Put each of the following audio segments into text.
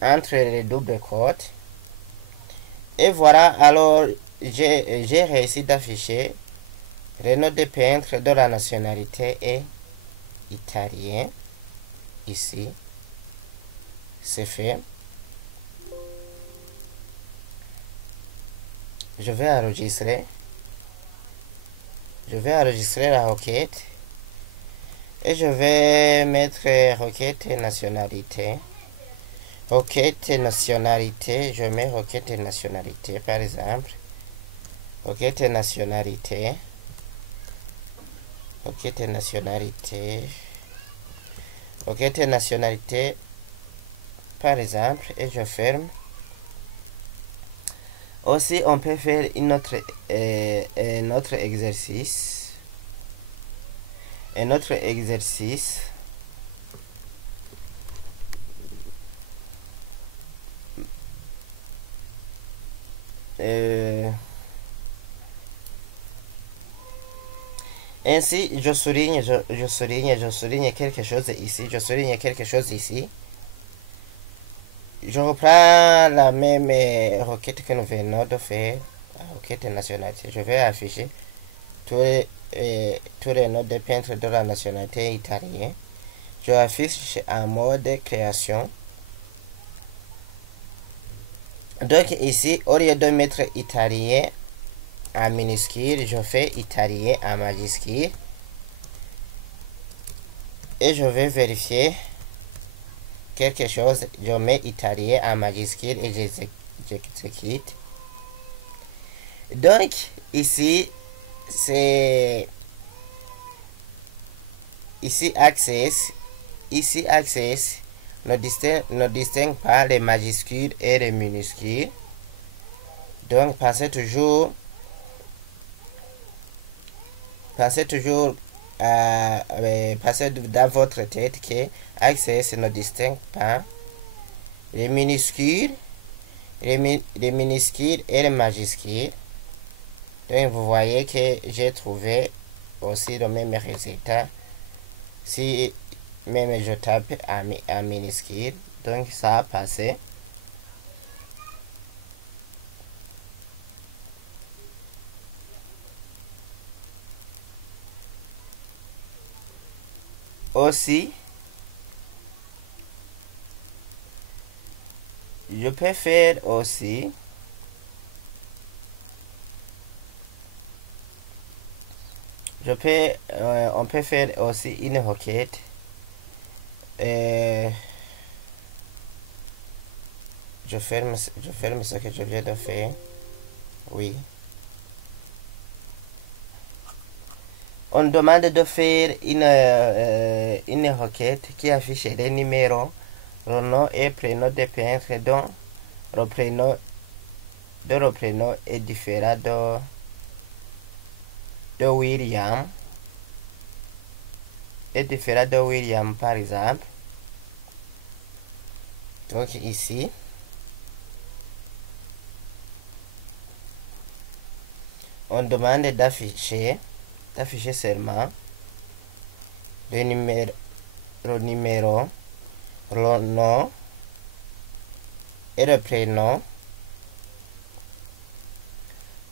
entre les doubles quotes. Et voilà, alors j'ai réussi d'afficher le nom de peintre dont la nationalité est italien. Ici, c'est fait. Je vais enregistrer la requête et je vais mettre requête nationalité. Requête nationalité, je mets requête nationalité par exemple. Requête nationalité. Requête nationalité. Requête nationalité par exemple et je ferme. Aussi, on peut faire un autre exercice. Un autre exercice. Ainsi, je souligne quelque chose ici. Je reprends la même requête que nous venons de faire, la requête nationalité. Je vais afficher tous les noms de peintres de la nationalité italienne. Je affiche en mode création. Donc ici, au lieu de mettre italien en minuscule, je fais italien en majuscule. Et je vais vérifier quelque chose. Je mets italien en majuscule et j'exécute. Donc ici, c'est ici access ne distingue pas les majuscules et les minuscules. Donc pensez toujours passez dans votre tête que access ne distingue pas les minuscules et les majuscules. Donc vous voyez que j'ai trouvé aussi le même résultat si même je tape en minuscule. Donc ça a passé. Aussi, je peux faire aussi on peut faire aussi une requête. Je ferme ce que je viens de faire. Oui. On demande de faire une requête qui affiche les numéros, le nom et prénom de peintre dont le prénom est différent de William. Par exemple. Donc ici, on demande d'afficher seulement le numéro, le nom et le prénom.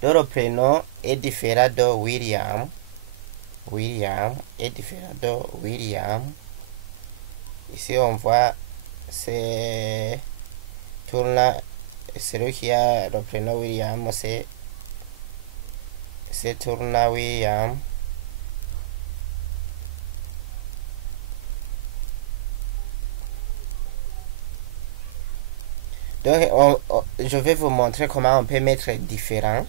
Le prénom est différent de William. Est différent de William. Ici on voit c'est celui qui a le prénom William, c'est Tourna William. Donc je vais vous montrer comment on peut mettre différent.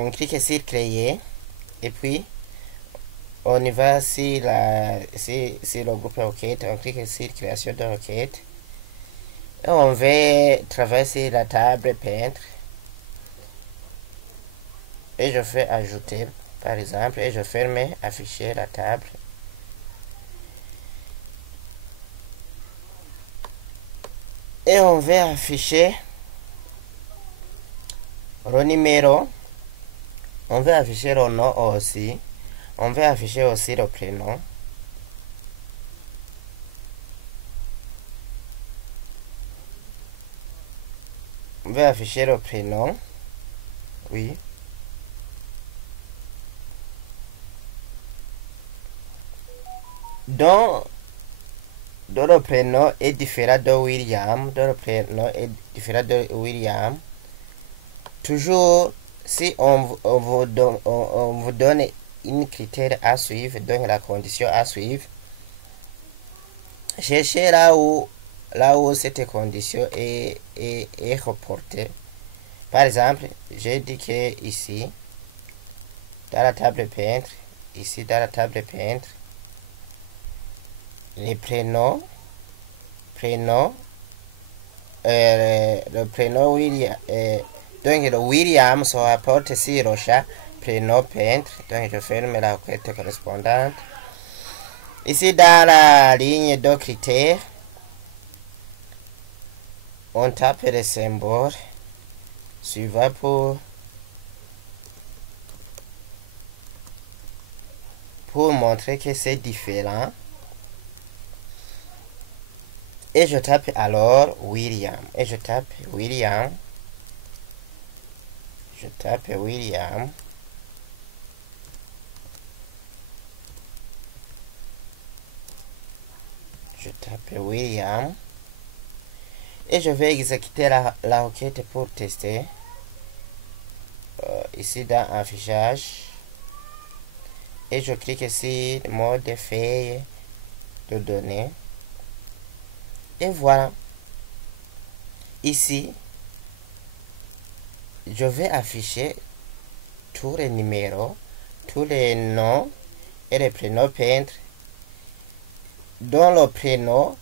On clique sur créer et puis on y va sur le groupe requête. On clique sur création de requête et on va traverser la table peintre et je fais ajouter par exemple et je ferme afficher la table. Et on va afficher le numéro. On va afficher le nom aussi. On va afficher aussi le prénom. vais afficher le prénom. Oui. Dans le prénom est différent de William. Dans le prénom est différent de William. Toujours, si on vous donne une critère à suivre, donc la condition à suivre, cherchez là où cette condition est reportée. Par exemple, j'ai dit que ici, dans la table peintre, ici dans la table peintre, les prénoms, le prénom William, donc le William se rapporte sur le chat, prénom peintre, donc je ferme la requête correspondante. Ici dans la ligne de critères, on tape le symbole suivant pour montrer que c'est différent. Et je tape alors William. Et je tape William. Je tape William. Je tape William. Et je vais exécuter la requête pour tester. Ici dans affichage. Et je clique sur mode feuille de données. Et voilà. Ici, je vais afficher tous les numéros, tous les noms et les prénoms peintres. Dans le prénom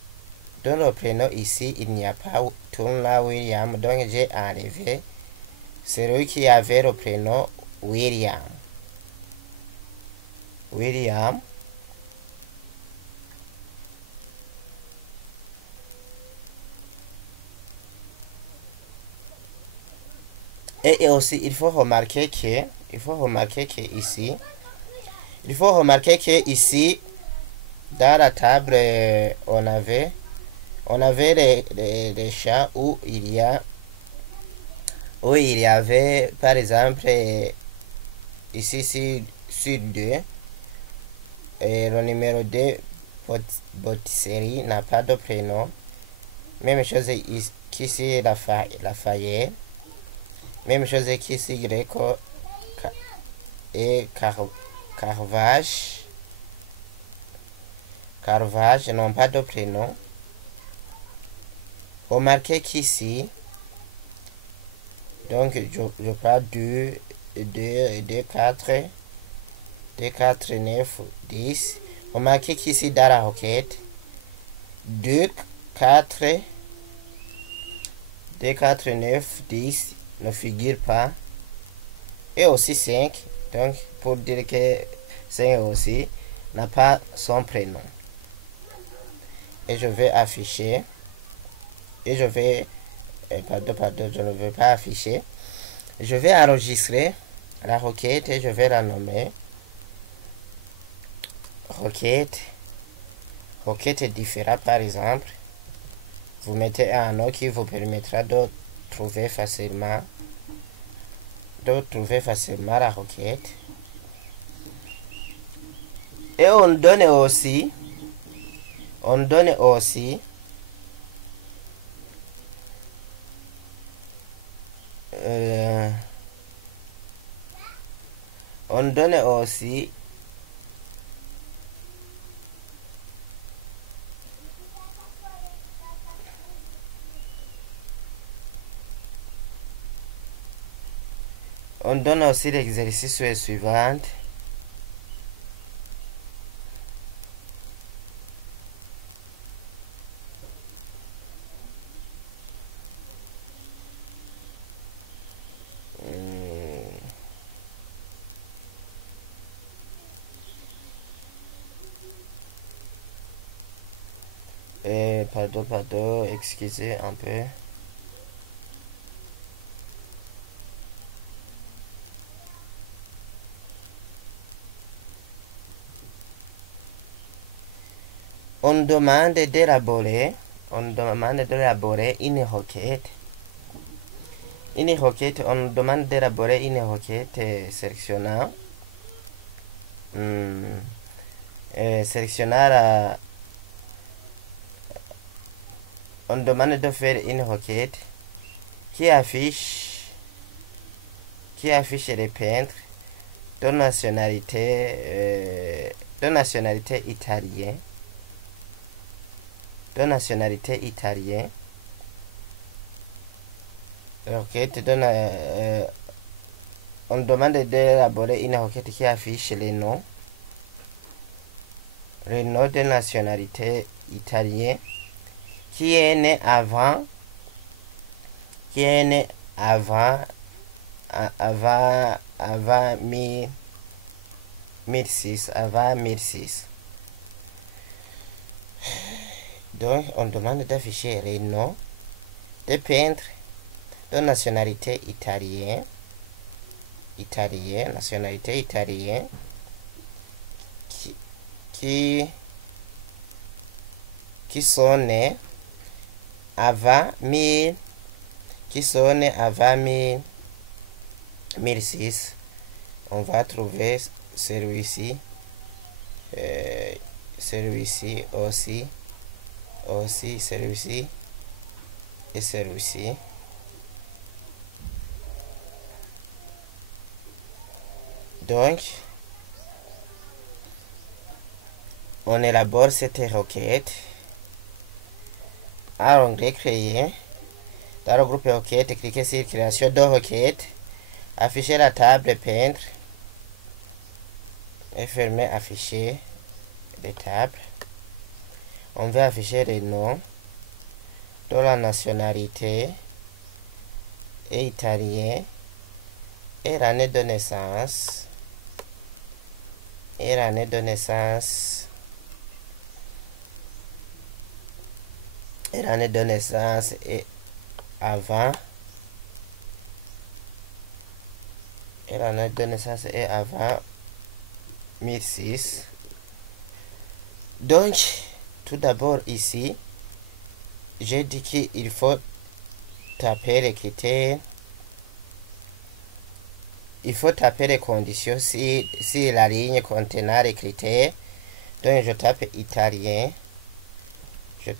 ici, il n'y a pas Tourna William, donc j'ai enlevé celui qui avait le prénom William. Et aussi, il faut remarquer que ici, dans la table, on avait les champs où il y avait, par exemple, ici sur 2, et le numéro 2, Botticelli, n'a pas de prénom. Même chose qu'ici, Lafayette. Même chose qu'ici, Greco et Carvage n'ont pas de prénom. Remarquez qu'ici, donc je prends 2, 4, 9, 10. Remarquez qu'ici dans la requête, 2, 4, 9, 10 ne figure pas. Et aussi 5, donc pour dire que 5 aussi n'a pas son prénom. Et je vais afficher. Et je vais, pardon, je ne veux pas afficher. Je vais enregistrer la requête et je vais la nommer requête différente. Par exemple, vous mettez un nom qui vous permettra de trouver facilement la requête. Et on donne aussi on donne aussi l'exercice suivant. Pardon, excusez un peu. On demande d'élaborer une requête une requête, on nous demande d'élaborer une requête sélectionnant on demande de faire une requête qui affiche les peintres de nationalité italienne, requête on demande d'élaborer une requête qui affiche les noms de nationalité italienne qui est né avant 1006. Donc on demande d'afficher les noms des peintres de nationalité italienne, nationalité italienne qui sont nés avant 1006. On va trouver celui-ci aussi, celui-ci et celui-ci. Donc on élabore cette requête à l'onglet créer. Dans le groupe requête, cliquez sur création de requête, affichez la table peintre et fermez afficher les tables. On va afficher les noms de la nationalité et italien et l'année de naissance et avant l'année de naissance et avant 1006. Donc tout d'abord ici j'ai dit qu'il faut taper les critères, il faut taper les conditions si la ligne contenant les critères. Donc je tape italien, le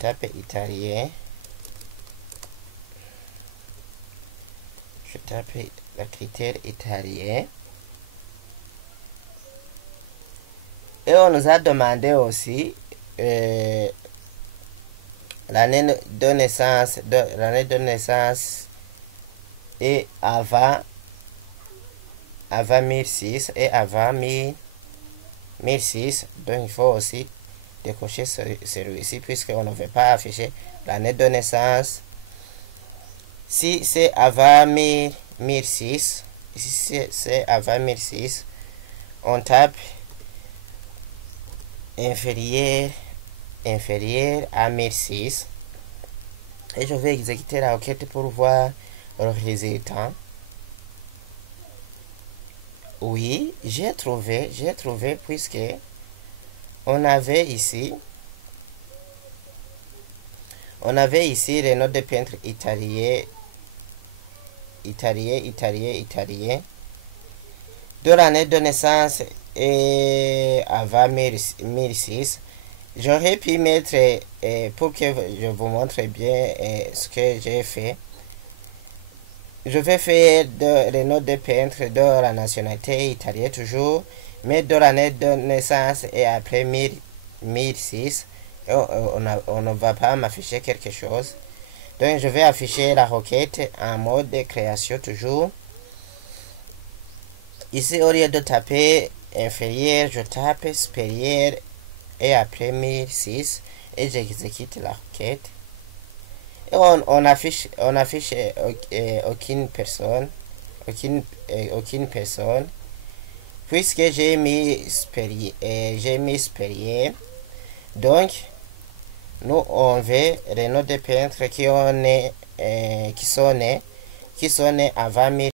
critère italien et on nous a demandé aussi l'année de naissance et avant 1006 et avant 1006. Donc il faut aussi décocher celui-ci puisqu'on ne veut pas afficher l'année de naissance. Si c'est avant 1006, on tape inférieur à 1006 et je vais exécuter la requête pour voir le résultat. Oui, j'ai trouvé puisque on avait ici les noms de peintres italiens de l'année de naissance et avant 1006. J'aurais pu mettre pour que je vous montre bien ce que j'ai fait. Je vais faire les noms de peintres de la nationalité italienne toujours, mais de l'année de naissance et après 1006. On ne va pas m'afficher quelque chose. Donc je vais afficher la requête en mode de création toujours. Ici au lieu de taper inférieur, je tape supérieur et après 1006 et j'exécute la requête. Et on affiche aucune personne puisque j'ai mis supérieur. Donc nous on veut les noms de peintres qui sont nés avant 1000.